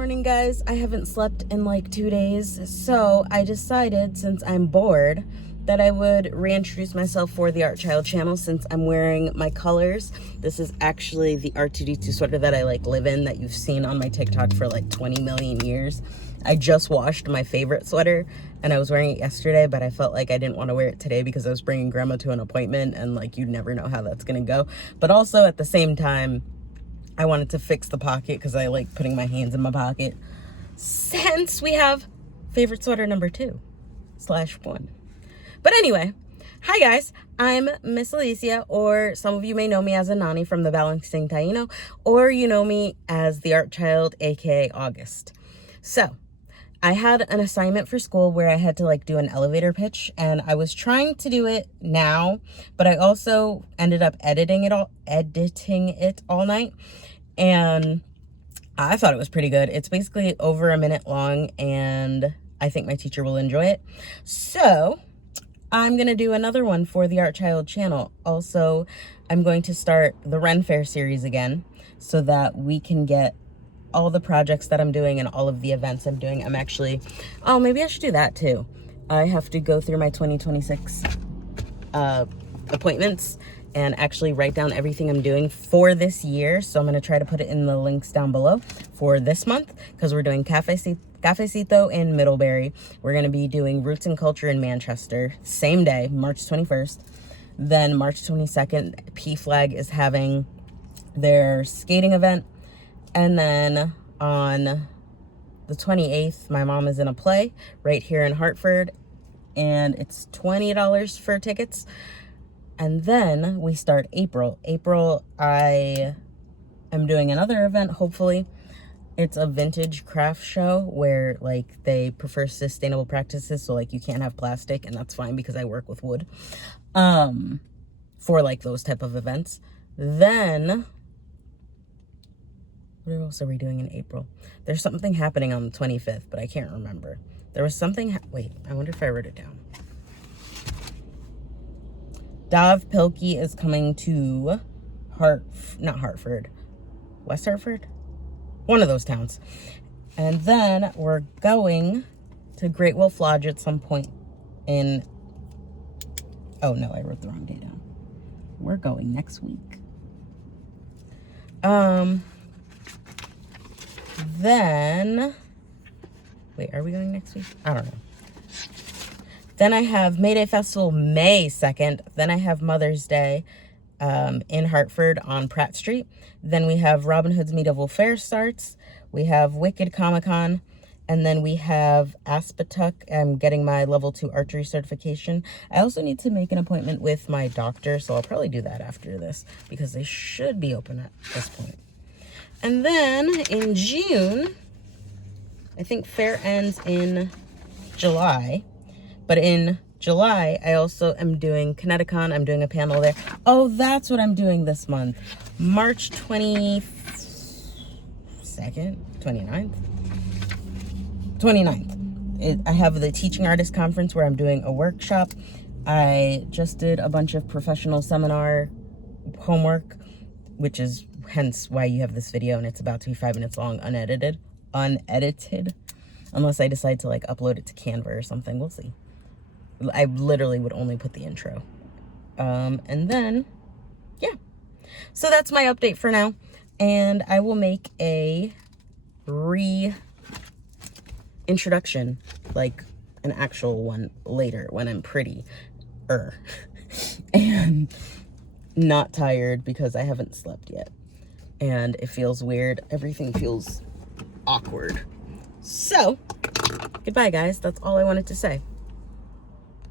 morning, guys. I haven't slept in like 2 days, so I decided, since I'm bored, that I would reintroduce myself for the Art Child channel since I'm wearing my colors. This is actually the R2D2 sweater that I live in, that you've seen on my TikTok for like 20 million years. I just washed my favorite sweater and I was wearing it yesterday, but I felt like I didn't want to wear it today because I was bringing grandma to an appointment and you never know how that's gonna go. But also at the same time, I wanted to fix the pocket because I like putting my hands in my pocket. Since we have favorite sweater number 2/1. But anyway, hi guys, I'm Miss Alicia, or some of you may know me as Anani from the Balancing Taino, or you know me as the Art Child, aka August. So, I had an assignment for school where I had to do an elevator pitch, and I was trying to do it now, but I also ended up editing it all night, and I thought it was pretty good. It's basically over a minute long, and I think my teacher will enjoy it. So I'm gonna do another one for the Art Child channel. Also, I'm going to start the Ren Fair series again so that we can get all the projects that I'm doing and all of the events I'm doing. I'm actually, oh, maybe I should do that too. I have to go through my 2026 appointments and actually write down everything I'm doing for this year. So I'm gonna try to put it in the links down below for this month, because we're doing Cafecito in Middlebury. We're gonna be doing Roots and Culture in Manchester, same day, March 21st. Then March 22nd, P-Flag is having their skating event. And then on the 28th, my mom is in a play right here in Hartford, and it's $20 for tickets. And then we start April. I am doing another event, hopefully. It's a vintage craft show where they prefer sustainable practices, so you can't have plastic, and that's fine because I work with wood. For those type of events. Then what else are we doing in April? There's something happening on the 25th, but I can't remember. There was something, wait, I wonder if I wrote it down. Dav Pilkey is coming to not Hartford, West Hartford? One of those towns. And then we're going to Great Wolf Lodge at some point in, oh no, I wrote the wrong day down. We're going next week. Then, wait, are we going next week? I don't know. Then I have May Day Festival May 2nd. Then I have Mother's Day in Hartford on Pratt Street. Then we have Robin Hood's Medieval Fair starts. We have Wicked Comic-Con. And then we have Aspatuck. I'm getting my level 2 archery certification. I also need to make an appointment with my doctor, so I'll probably do that after this because they should be open at this point. And then in June, I think fair ends in July, but in July, I also am doing Kineticon. I'm doing a panel there. Oh, that's what I'm doing this month. March 22nd, 29th. I have the Teaching Artist Conference where I'm doing a workshop. I just did a bunch of professional seminar homework, which is hence why you have this video, and it's about to be 5 minutes long, unedited, unless I decide to upload it to Canva or something. We'll see. I literally would only put the intro. And then, yeah. So that's my update for now, and I will make a reintroduction, an actual one later when I'm pretty-er and not tired because I haven't slept yet. And it feels weird. Everything feels awkward. So, goodbye, guys. That's all I wanted to say.